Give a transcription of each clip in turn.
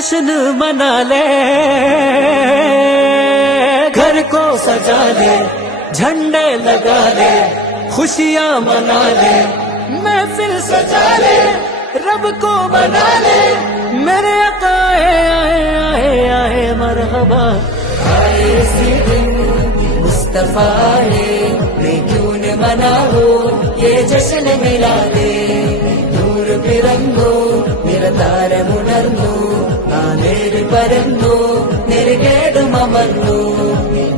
जश्न मना ले, घर को सजा ले, झंडे लगा ले, खुशियाँ मना ले, महफिल सजा ले, रब को मना ले, मेरे आका आए आए आए मरहबा। आए इसी दिन मुस्तफा आए, मैं क्यों न मनाओ ये जश्न मिला दे। നൂർ പിറന്നു നിറതാരമുണർന്നു, നാനേർ പരന്നു നെരുകേടുമർന്നു,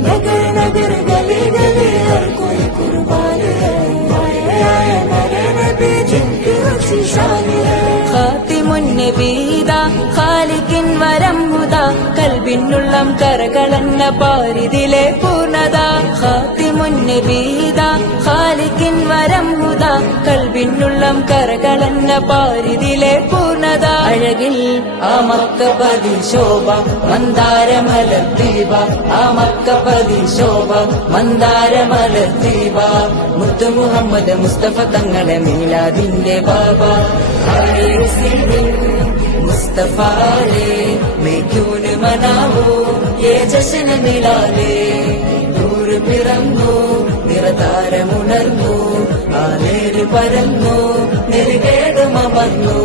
നഗർ നഗർ ഗലി ഗലി ഹർ കോയി കുർബാൻ ഹൈ, ആയ മേരെ നബി ജിൻകി ऊंची शान है। ഖാതിമുൻ നബീദാ ഖാലിഖിൻ വരം ഹുദാ, കൽബിനുള്ളം കരകളന്ന പാരിതിലെ പൂർണ്ണത। ഖാതിമുൻ നബീദാ ഖാലിഖിൻ വരം ഹുദാ, കൽബിനുള്ളം കരകളന്ന പാരിതിലെ പൂർണ്ണത। അഴകിൽ ആ മക്കപതി ശോഭ മന്ദാരമലർ ദീപ, ആ മക്കപതി ശോഭ മന്ദാരമലർ ദീപ, മുത്തു മുഹമ്മദ് മുസ്തഫ തങ്ങളെ മീലാദിന്റെ ബാബ। ആए उसी दिन मुस्तफा आए, मैं क्यों न मनाऊं ये जश्न मिला ले। നൂർ പിറന്നു നിറതാരമുണർന്നു, ആനേർ പരന്നു നെരുകേടുമർന്നു,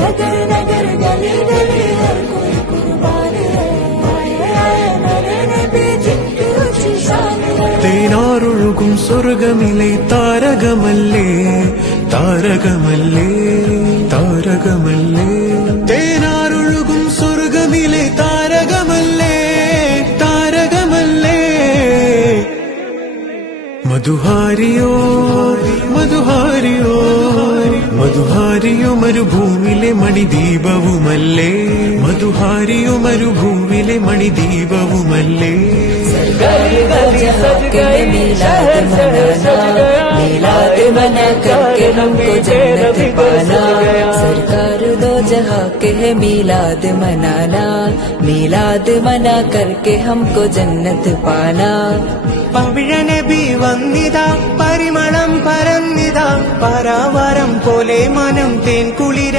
നഗർ നഗർ ഗലി ഗലി ഹർ കോയി കുർബാൻ ഹൈ, ആയ മേരെ നബി ജിൻകി ऊंची शान है। തേനാറൊഴുകും സ്വർഗമിലെ താരകമല്ലേ, താരകമല്ലേ, താരകമല്ലേ, തേനാറൊഴുകും സ്വർഗമിലെ താരകമല്ലേ, താരകമല്ലേ, മധുഹാരിയോ മധുഹാരിയോ മധുഹാരിയോ മരുഭൂമിലെ മണിദീപവുമല്ലേ, മധുഹാരിയോ മരുഭൂമിലെ മണിദീപവുമല്ലേ। मीलाद मना करके हमको जन्नत पाना, सरकार दो जहां के है मीलाद मनाना, मीलाद मना करके हमको जन्नत पाना। പവിഴനബി വന്നിതാ പരിമളം പരന്നിതാ, പരാവാരം പോലെ മനം തേൻ കുളിര